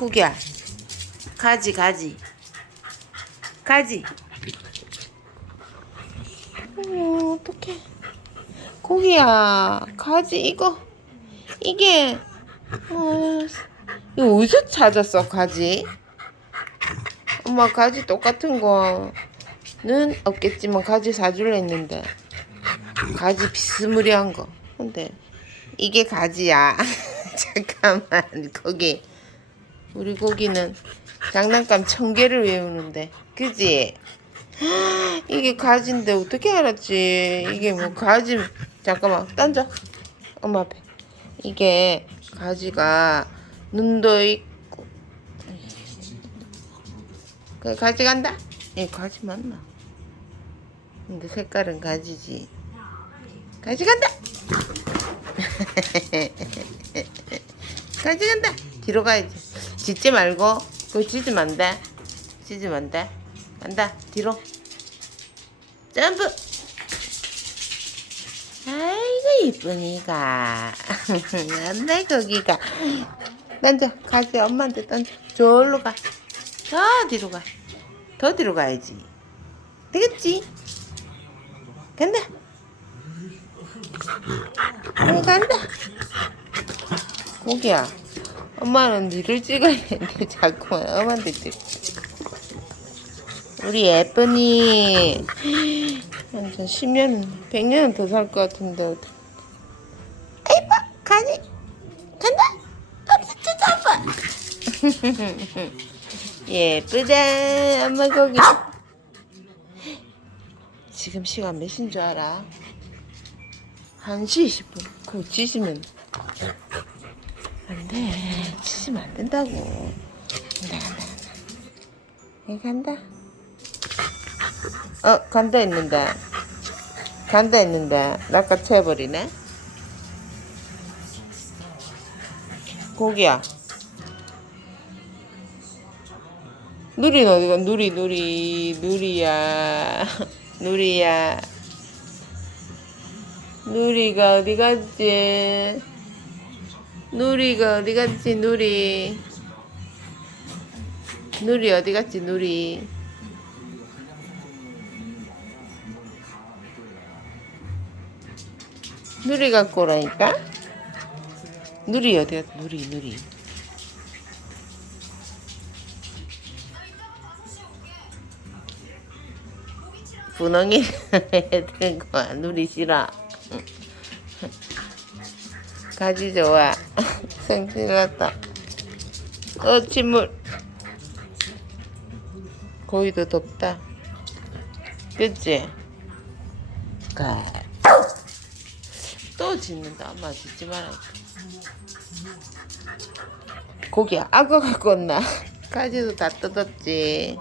고기야. 가지, 가지. 가지. 어, 어떡해. 고기야, 가지, 이거. 이게, 어, 이거 어디서 찾았어, 가지? 엄마, 가지 똑같은 거는 없겠지만, 가지 사줄래 했는데. 가지 비스무리한 거. 근데, 이게 가지야. 잠깐만, 거기. 우리 고기는 장난감 천 개를 외우는데, 그지? 이게 가지인데 어떻게 알았지? 이게 뭐 가지? 잠깐만, 던져. 엄마 앞에. 이게 가지가 눈도 있고. 그 가지 간다? 예, 가지 맞나? 근데 색깔은 가지지. 가지 간다. 가지 간다. 뒤로 가야지. 짖지 말고. 그거 짖으면 안 돼. 짖으면 안 돼. 간다. 뒤로. 점프. 아이고 이쁘니까. 안돼 거기가. 던져. 가지 엄마한테 던져. 저기로 가. 더 뒤로 가. 더 뒤로 가야지. 되겠지? 간다. 고기야. 엄마는 니를 찍어야 되는데 자꾸만 엄마한테 찍. 우리 예쁜이 완전 10년, 100년은 더 살 것 같은데 아이고 가니. 간다 어쩌 잡아 예쁘다. 엄마 고기. 지금 시간 몇인 줄 알아? 1시 20분. 그거 짖으면. 안돼 짖으면 안 된다고. 간다 간다 간다. 여기 간다. 어 간다 했는데. 간다 했는데. 낚아채버리네. 고기야. 누리는 어디가? 누리 누리 누리야. 누리야. 누리가 어디 갔지 누리가 어디 갔지 누리? 누리 어디 갔지 누리? 누리 갖고 오라니까? 누리 어디 갔 누리 누리? 분홍이 해야 거야. 누리 싫어 가지 좋아. 생신 났다. 어 침물 거기도 덥다. 그치? 가. 또 짖는다. 엄마 짖지 말아 고기야 악어 갖고 온나? 가지도 다 뜯었지